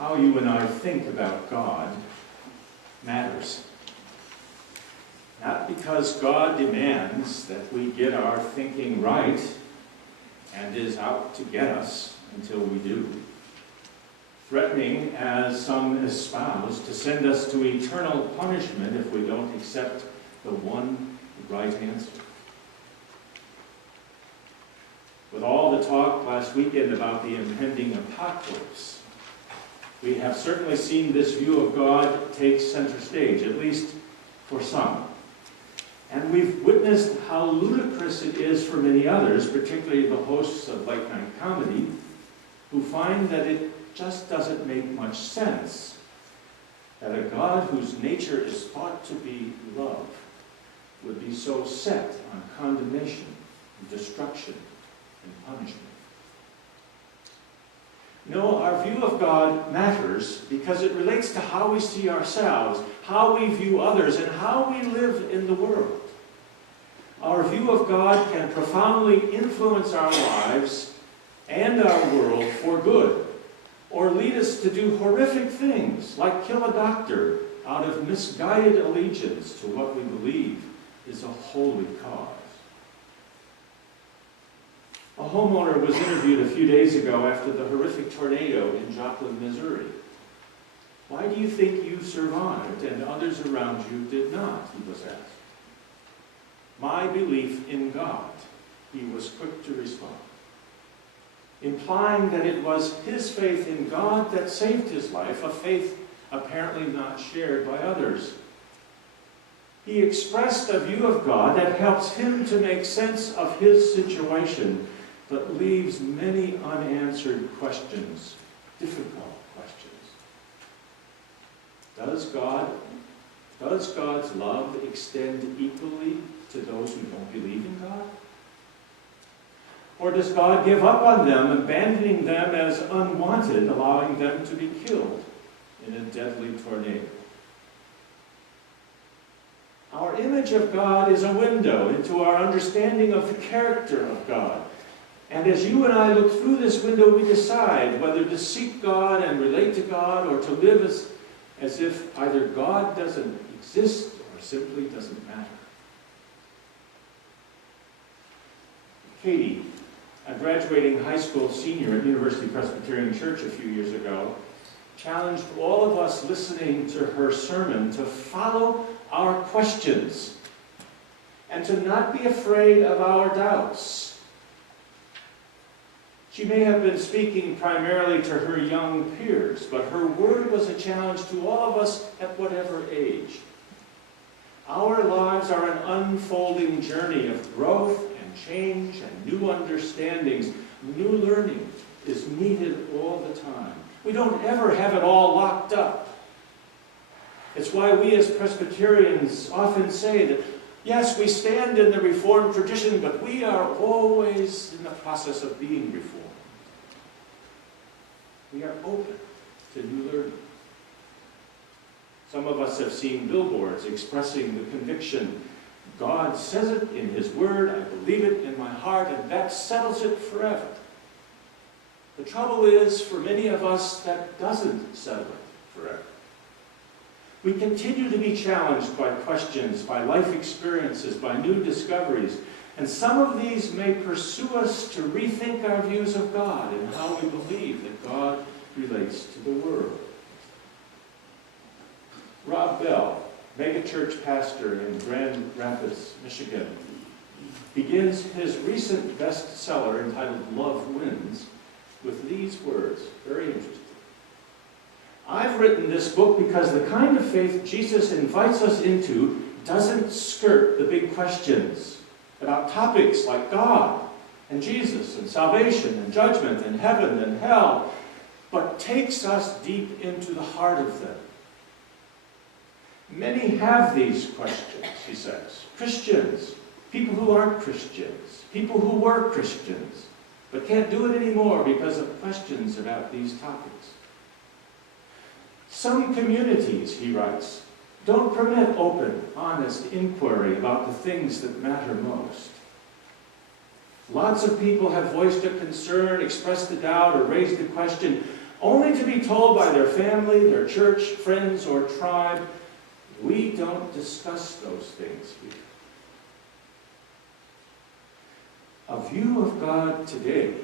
how you and I think about God matters. Not because God demands that we get our thinking right and is out to get us until we do, threatening, as some espouse, to send us to eternal punishment if we don't accept the one right answer. With all the talk last weekend about the impending apocalypse, we have certainly seen this view of God take center stage, at least for some. And we've witnessed how ludicrous it is for many others, particularly the hosts of late-night comedy, who find that it just doesn't make much sense that a God whose nature is thought to be love would be so set on condemnation and destruction and punishment. No, our view of God matters because it relates to how we see ourselves, how we view others, and how we live in the world. Our view of God can profoundly influence our lives and our world for good, or lead us to do horrific things like kill a doctor out of misguided allegiance to what we believe is a holy cause. A homeowner was interviewed a few days ago after the horrific tornado in Joplin, Missouri. Why do you think you survived and others around you did not? He was asked. My belief in God, he was quick to respond, implying that it was his faith in God that saved his life, a faith apparently not shared by others. He expressed a view of God that helps him to make sense of his situation, but leaves many unanswered questions, difficult questions. Does God's love extend equally to those who don't believe in God? Or does God give up on them, abandoning them as unwanted, allowing them to be killed in a deadly tornado? Our image of God is a window into our understanding of the character of God. And as you and I look through this window, we decide whether to seek God and relate to God, or to live as if either God doesn't exist or simply doesn't matter. Katie, a graduating high school senior at University Presbyterian Church a few years ago, challenged all of us listening to her sermon to follow our questions and to not be afraid of our doubts. She may have been speaking primarily to her young peers, but her word was a challenge to all of us at whatever age. Our lives are an unfolding journey of growth and change and new understandings. New learning is needed all the time. We don't ever have it all locked up. It's why we as Presbyterians often say that, yes, we stand in the Reformed tradition, but we are always in the process of being reformed. We are open to new learning. Some of us have seen billboards expressing the conviction, God says it in his word, I believe it in my heart, and that settles it forever. The trouble is, for many of us, that doesn't settle it forever. We continue to be challenged by questions, by life experiences, by new discoveries, and some of these may pursue us to rethink our views of God and how we believe that God relates to the world. Rob Bell, megachurch pastor in Grand Rapids, Michigan, begins his recent bestseller entitled Love Wins with these words, very interesting. I've written this book because the kind of faith Jesus invites us into doesn't skirt the big questions about topics like God and Jesus and salvation and judgment and heaven and hell, but takes us deep into the heart of them. Many have these questions, he says. Christians, people who aren't Christians, people who were Christians, but can't do it anymore because of questions about these topics. Some communities, he writes, don't permit open, honest inquiry about the things that matter most. Lots of people have voiced a concern, expressed a doubt, or raised a question, only to be told by their family, their church, friends, or tribe, we don't discuss those things here. A view of God today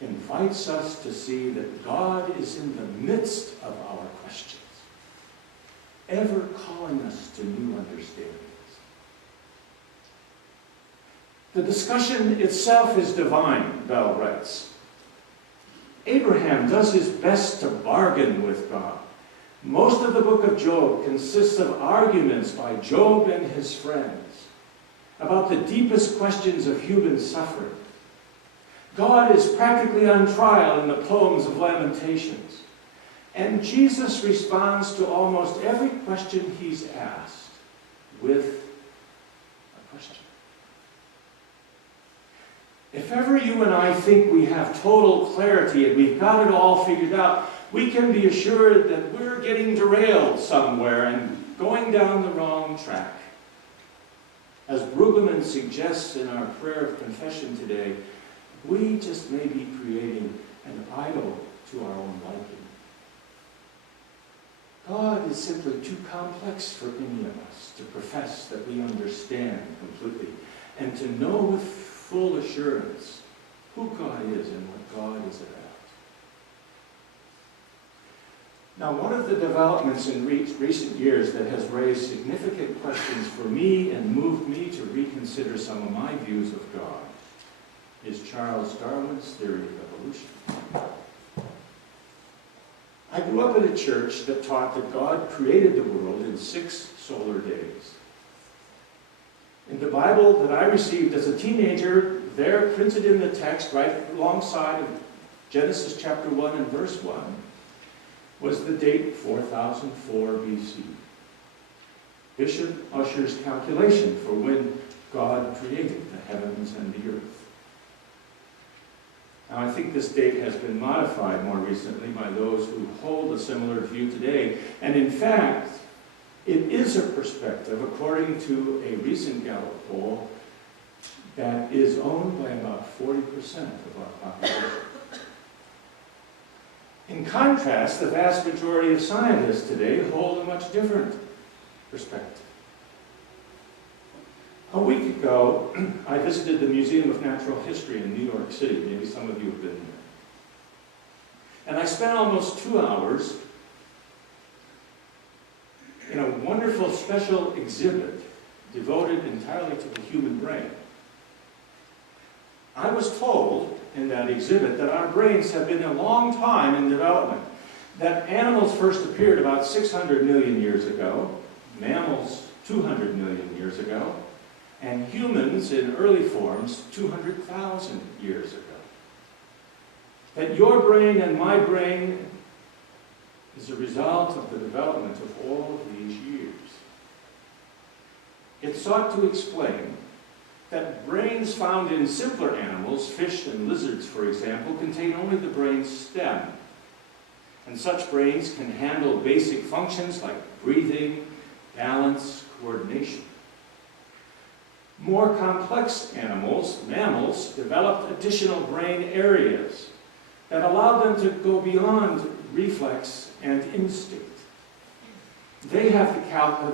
invites us to see that God is in the midst of our questions, ever calling us to new understandings. The discussion itself is divine, Bell writes. Abraham does his best to bargain with God. Most of the book of Job consists of arguments by Job and his friends about the deepest questions of human suffering. God is practically on trial in the poems of Lamentations. And Jesus responds to almost every question he's asked with a question. If ever you and I think we have total clarity and we've got it all figured out, we can be assured that we're getting derailed somewhere and going down the wrong track. As Brueggemann suggests in our prayer of confession today, we just may be creating an idol to our own liking. God is simply too complex for any of us to profess that we understand completely and to know with full assurance who God is and what God is about. Now, one of the developments in recent years that has raised significant questions for me and moved me to reconsider some of my views of God is Charles Darwin's theory of evolution. I grew up in a church that taught that God created the world in 6 solar days. In the Bible that I received as a teenager, there printed in the text right alongside of Genesis chapter 1 and verse 1, was the date 4004 BC. Bishop Ussher's calculation for when God created the heavens and the earth. Now, I think this date has been modified more recently by those who hold a similar view today. And in fact, it is a perspective, according to a recent Gallup poll, that is owned by about 40% of our population. In contrast, the vast majority of scientists today hold a much different perspective. A week ago, I visited the Museum of Natural History in New York City. Maybe some of you have been there. And I spent almost 2 hours in a wonderful special exhibit devoted entirely to the human brain. I was told in that exhibit that our brains have been a long time in development, that animals first appeared about 600 million years ago, mammals 200 million years ago, and humans in early forms 200,000 years ago. That your brain and my brain is a result of the development of all of these years. It sought to explain that brains found in simpler animals, fish and lizards for example, contain only the brain stem. And such brains can handle basic functions like breathing, balance, coordination. More complex animals, mammals, developed additional brain areas that allowed them to go beyond reflex and instinct. They have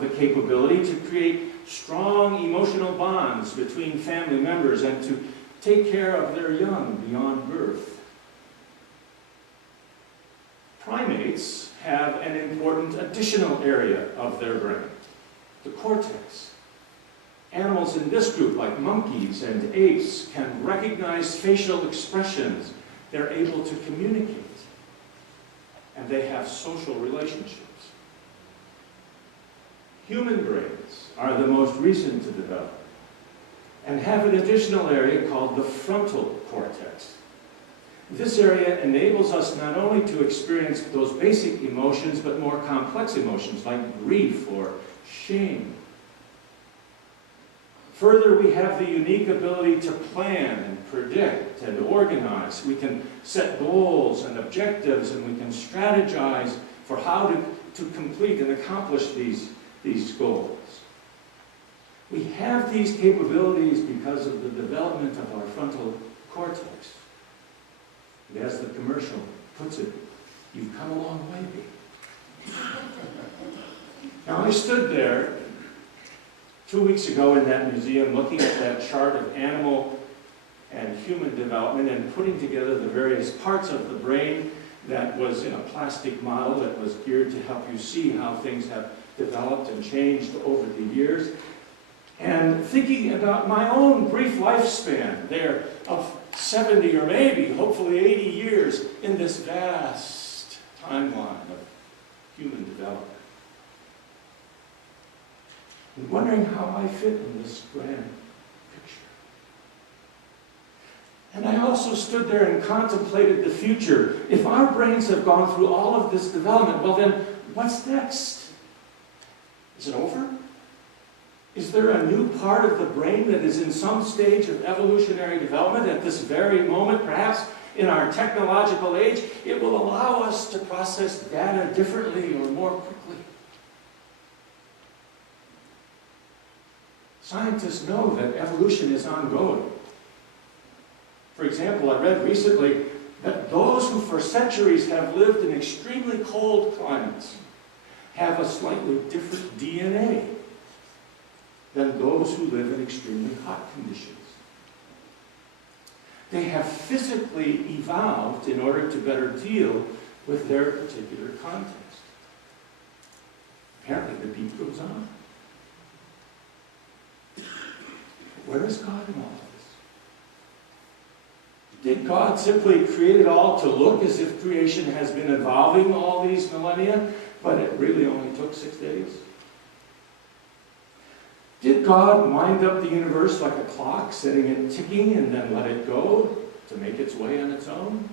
the capability to create strong emotional bonds between family members and to take care of their young beyond birth. Primates have an important additional area of their brain, the cortex. Animals in this group, like monkeys and apes, can recognize facial expressions. They're able to communicate. And they have social relationships. Human brains are the most recent to develop and have an additional area called the frontal cortex. This area enables us not only to experience those basic emotions, but more complex emotions like grief or shame. Further, we have the unique ability to plan and predict and organize. We can set goals and objectives, and we can strategize for how to complete and accomplish these goals. We have these capabilities because of the development of our frontal cortex. And as the commercial puts it, You've come a long way, baby. Now, I stood there 2 weeks ago in that museum looking at that chart of animal and human development and putting together the various parts of the brain that was in a plastic model that was geared to help you see how things have developed and changed over the years. And thinking about my own brief lifespan there of 70 or maybe, hopefully 80 years in this vast timeline of human development. And wondering how I fit in this grand picture. And I also stood there and contemplated the future. If our brains have gone through all of this development, well then, what's next? Is it over? Is there a new part of the brain that is in some stage of evolutionary development at this very moment, perhaps in our technological age? It will allow us to process data differently or more quickly. Scientists know that evolution is ongoing. For example, I read recently that those who for centuries have lived in extremely cold climates have a slightly different DNA than those who live in extremely hot conditions. They have physically evolved in order to better deal with their particular context. Apparently the beat goes on. Where is God in all of this? Did God simply create it all to look as if creation has been evolving all these millennia, but it really only took 6 days? Did God wind up the universe like a clock, setting it ticking and then let it go to make its way on its own?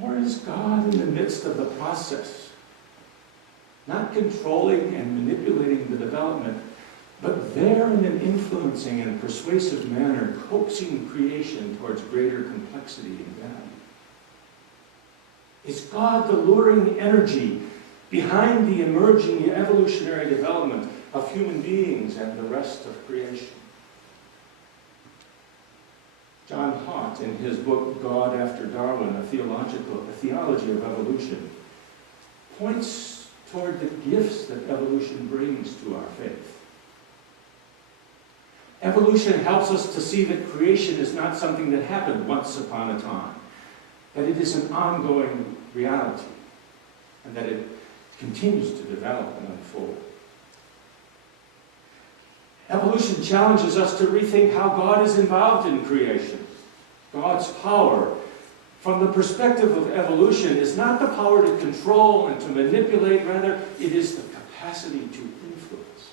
Or is God in the midst of the process, not controlling and manipulating the development, but there in an influencing and persuasive manner, coaxing creation towards greater complexity and value? Is God the luring energy behind the emerging evolutionary development of human beings and the rest of creation? John Hott, in his book, God After Darwin, a theology of evolution, points toward the gifts that evolution brings to our faith. Evolution helps us to see that creation is not something that happened once upon a time, that it is an ongoing reality, and that it continues to develop and unfold. Evolution challenges us to rethink how God is involved in creation. God's power, from the perspective of evolution, is not the power to control and to manipulate, rather, it is the capacity to influence.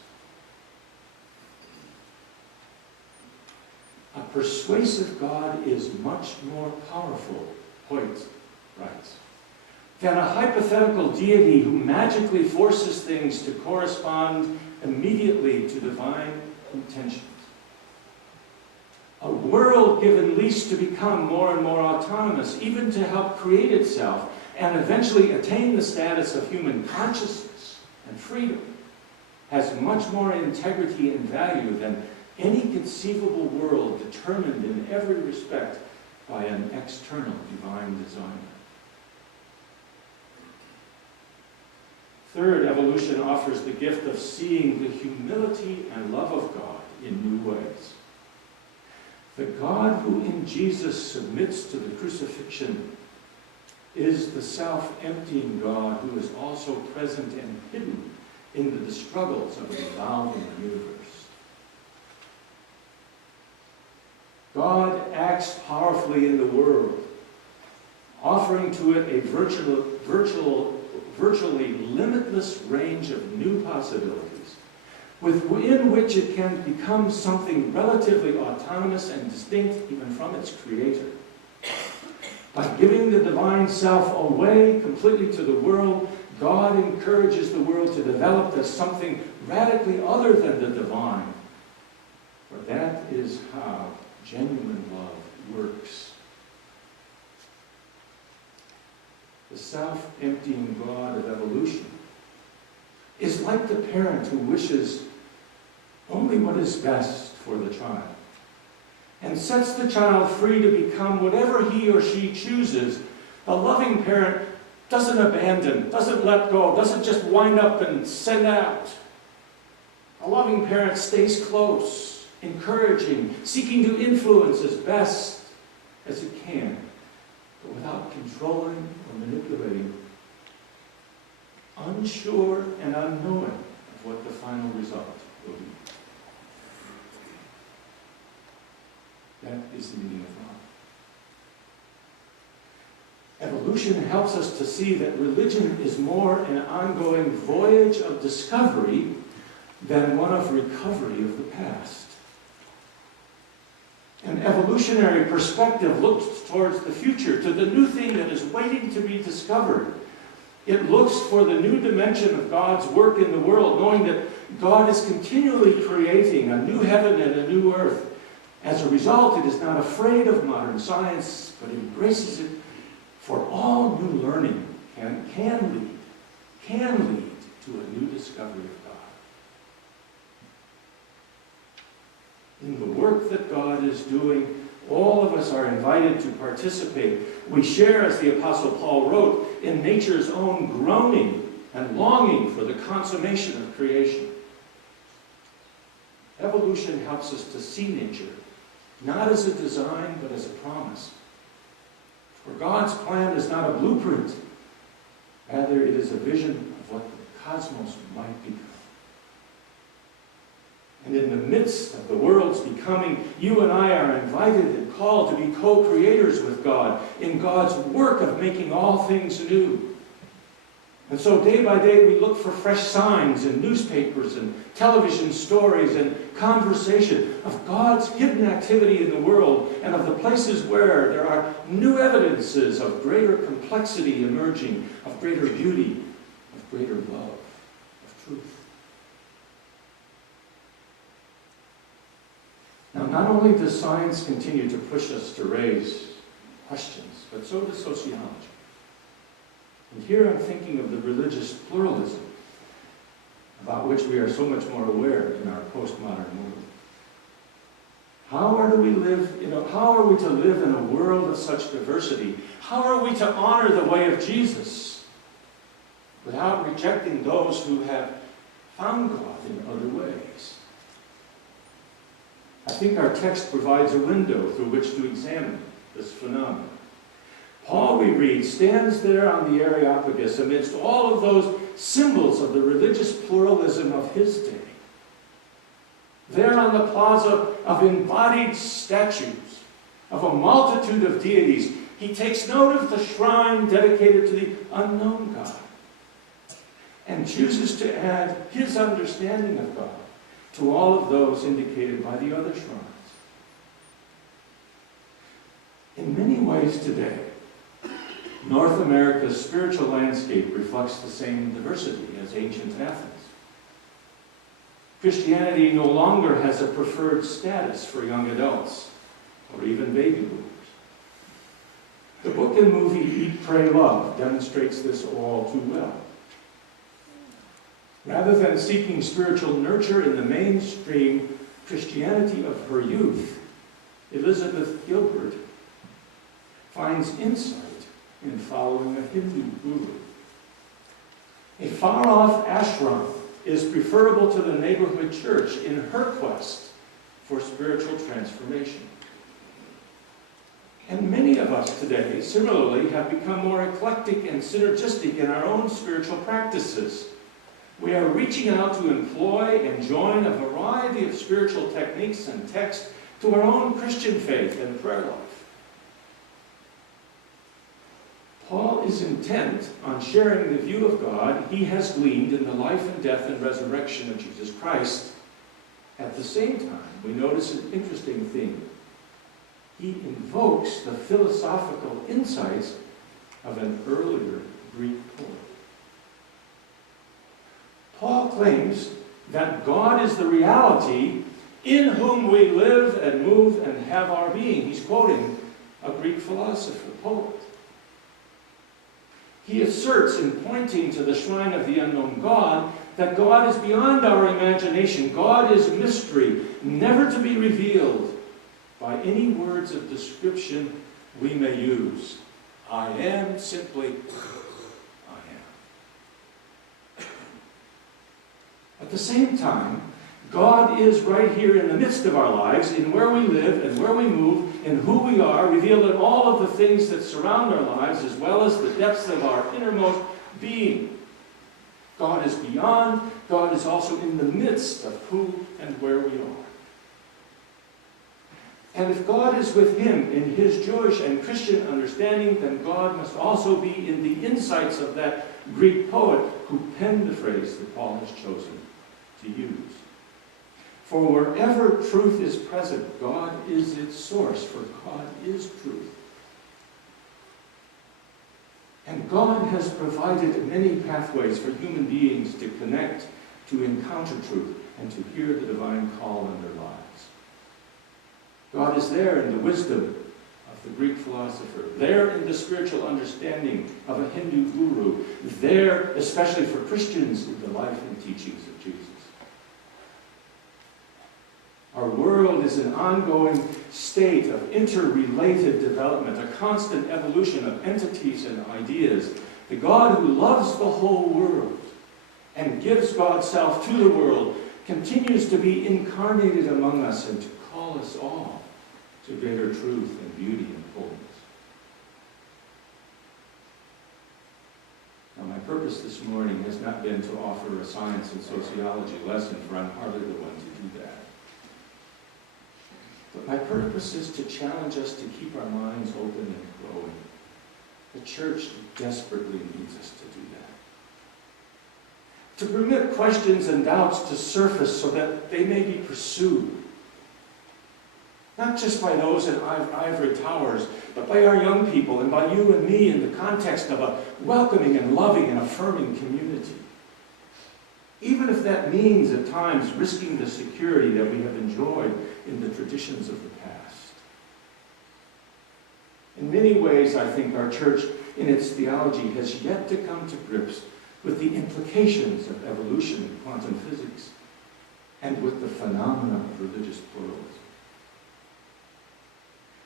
A persuasive God is much more powerful, Hoyt writes, than a hypothetical deity who magically forces things to correspond immediately to divine intentions. A world given lease to become more and more autonomous, even to help create itself and eventually attain the status of human consciousness and freedom, has much more integrity and value than any conceivable world determined in every respect by an external divine designer. Third, evolution offers the gift of seeing the humility and love of God in new ways. The God who in Jesus submits to the crucifixion is the self-emptying God who is also present and hidden in the struggles of an evolving universe. God acts powerfully in the world, offering to it a virtually limitless range of new possibilities, within which it can become something relatively autonomous and distinct even from its creator. By giving the divine self away completely to the world, God encourages the world to develop as something radically other than the divine. For that is how genuine love works. The self-emptying God of evolution is like the parent who wishes only what is best for the child and sets the child free to become whatever he or she chooses A loving parent doesn't abandon, doesn't let go, doesn't just wind up and send out. A loving parent stays close, encouraging, seeking to influence as best as it can, but without controlling or manipulating, unsure and unknowing of what the final result will be. That is the meaning of love. Evolution helps us to see that religion is more an ongoing voyage of discovery than one of recovery of the past. An evolutionary perspective looks towards the future, to the new thing that is waiting to be discovered. It looks for the new dimension of God's work in the world, knowing that God is continually creating a new heaven and a new earth. As a result, it is not afraid of modern science, but embraces it, for all new learning can lead to a new discovery of God. In the work that God is doing, all of us are invited to participate. We share, as the Apostle Paul wrote, in nature's own groaning and longing for the consummation of creation. Evolution helps us to see nature, not as a design, but as a promise. For God's plan is not a blueprint. Rather, it is a vision of what the cosmos might become. And in the midst of the world's becoming, you and I are invited and called to be co-creators with God in God's work of making all things new. And so day by day we look for fresh signs in newspapers and television stories and conversation of God's hidden activity in the world and of the places where there are new evidences of greater complexity emerging, of greater beauty, of greater love, of truth. Now, not only does science continue to push us to raise questions, but so does sociology. And here I'm thinking of the religious pluralism about which we are so much more aware in our postmodern world. How are we to live in a world of such diversity? How are we to honor the way of Jesus without rejecting those who have found God in other ways? I think our text provides a window through which to examine this phenomenon. Paul, we read, stands there on the Areopagus amidst all of those symbols of the religious pluralism of his day. There on the plaza of embodied statues, of a multitude of deities, he takes note of the shrine dedicated to the unknown God and chooses to add his understanding of God to all of those indicated by the other shrines. In many ways today, North America's spiritual landscape reflects the same diversity as ancient Athens. Christianity no longer has a preferred status for young adults or even baby boomers. The book and movie Eat, Pray, Love demonstrates this all too well. Rather than seeking spiritual nurture in the mainstream Christianity of her youth, Elizabeth Gilbert finds insight in following a Hindu guru. A far-off ashram is preferable to the neighborhood church in her quest for spiritual transformation. And many of us today, similarly, have become more eclectic and synergistic in our own spiritual practices. We are reaching out to employ and join a variety of spiritual techniques and texts to our own Christian faith and prayer life. Paul is intent on sharing the view of God he has gleaned in the life and death and resurrection of Jesus Christ. At the same time, we notice an interesting theme. He invokes the philosophical insights of an earlier Greek poet. Paul claims that God is the reality in whom we live and move and have our being. He's quoting a Greek philosopher, poet. He asserts in pointing to the shrine of the unknown God that God is beyond our imagination. God is mystery, never to be revealed by any words of description we may use, I am simply I am. At the same time, God is right here in the midst of our lives, in where we live and where we move, in who we are, revealed in all of the things that surround our lives, as well as the depths of our innermost being. God is beyond, God is also in the midst of who and where we are. And if God is with him in his Jewish and Christian understanding, then God must also be in the insights of that Greek poet who penned the phrase that Paul has chosen to use. For wherever truth is present, God is its source, for God is truth. And God has provided many pathways for human beings to connect, to encounter truth, and to hear the divine call in their lives. God is there in the wisdom of the Greek philosopher, there in the spiritual understanding of a Hindu guru, there, especially for Christians, in the life and teachings of Jesus. Our world is an ongoing state of interrelated development, a constant evolution of entities and ideas. The God who loves the whole world and gives God's self to the world continues to be incarnated among us and to call us all to greater truth and beauty and wholeness. Now, my purpose this morning has not been to offer a science and sociology lesson, for I'm hardly the one to do that. But my purpose is to challenge us to keep our minds open and growing. The church desperately needs us to do that. To permit questions and doubts to surface so that they may be pursued. Not just by those in ivory towers, but by our young people and by you and me in the context of a welcoming and loving and affirming community. Even if that means at times risking the security that we have enjoyed in the traditions of the past. In many ways, I think our church, in its theology, has yet to come to grips with the implications of evolution and quantum physics, and with the phenomena of religious pluralism.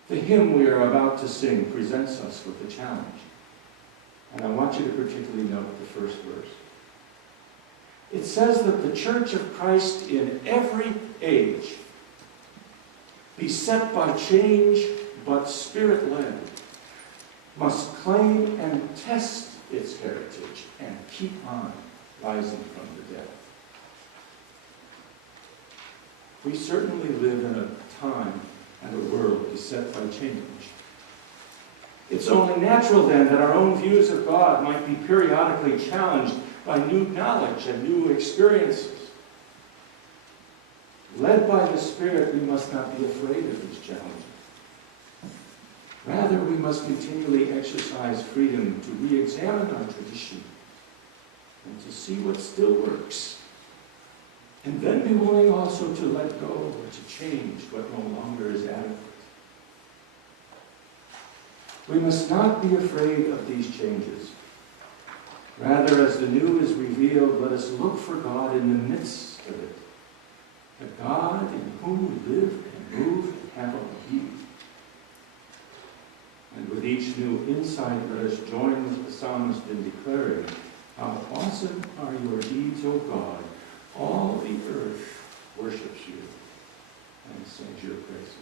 The hymn we are about to sing presents us with a challenge. And I want you to particularly note the first verse. It says that the Church of Christ in every age, beset by change but Spirit-led, must claim and test its heritage and keep on rising from the dead. We certainly live in a time and a world beset by change. It's only natural then that our own views of God might be periodically challenged by new knowledge and new experiences. Led by the Spirit, we must not be afraid of these challenges. Rather, we must continually exercise freedom to re-examine our tradition and to see what still works. And then be willing also to let go or to change what no longer is adequate. We must not be afraid of these changes. Rather, as the new is revealed, let us look for God in the midst of it. The God in whom we live and move and have our being. And with each new insight, let us join with the psalmist in declaring, how awesome are your deeds, O God. All the earth worships you and sings your praises.